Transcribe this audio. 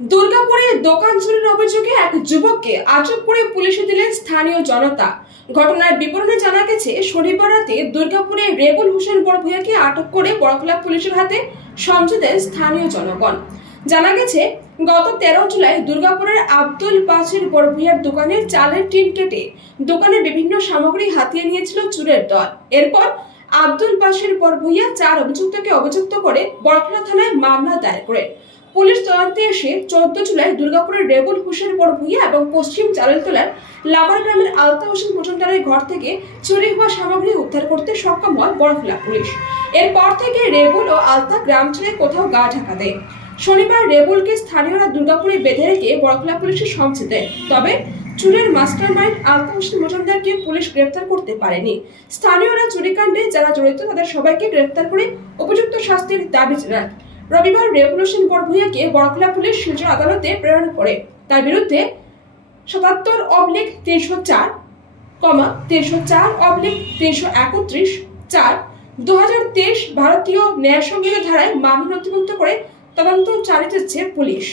দুর্গাপুরে দোকান চুরির অভিযোগে এক যুবককে আটক করে পুলিশে দিলেন স্থানীয় জনতা। ঘটনার বিবরণে জানা গেছে, শনিবার রাতে দুর্গাপুরে রেবুল হোসেন বড়ভূয়াকে আটক করে বড়খলা পুলিশের হাতে সমঝে দেন স্থানীয় জনগণ। জানা গেছে, গত তেরো জুলাই দুর্গাপুরের আব্দুল বাসির বড়ভূয়ার দোকানের চালের টিন কেটে দোকানের বিভিন্ন সামগ্রী হাতিয়ে নিয়েছিল চুরের দল। এরপর আব্দুল বাসির বড়ভূয়া চার অভিযুক্তকে অভিযুক্ত করে বড়খলা থানায় মামলা দায়ের করে। পুলিশ তদন্তে এসে চোদ্দ জুলাই দুর্গাপুরের রেবুল হোসেন বড় ভূঁইয়া এবং পশ্চিম চারেলতলার লাবার গ্রামের আলতা হোসেন মজুমদারের ঘর থেকে চুরি হওয়া সামগ্রী উদ্ধার করতে সক্ষম হয় বড়খলা পুলিশ। এরপর থেকে রেবুল ও আলতা গ্রাম ছেড়ে কোথাও গা ঢাকা দেয়। শনিবার রেবুলকে স্থানীয়রা দুর্গাপুরে বেঁধে রেখে বড়খলা পুলিশের সমছে দেয়। তবে চুরের মাস্টার মাইন্ড আলতা হোসেন মজুমদারকে পুলিশ গ্রেফতার করতে পারেনি। স্থানীয়রা চুরিকাণ্ডে যারা জড়িত তাদের সবাইকে গ্রেফতার করে উপযুক্ত শাস্তির দাবি জানান রবিবার রেভলিউশন বড়ভূয়াকে বড়খলা পুলিশ শিলচর আদালতে প্রেরণ করে। তার বিরুদ্ধে সাতাত্তর অবলিক তিনশো চার, কমা তিনশো চার অবলিক তিনশো একত্রিশ, চার দু হাজার তেইশ ভারতীয় ন্যায় সংহিতা ধারায় মামলা নথিভুক্ত করে তদন্ত চালিয়েছে পুলিশ।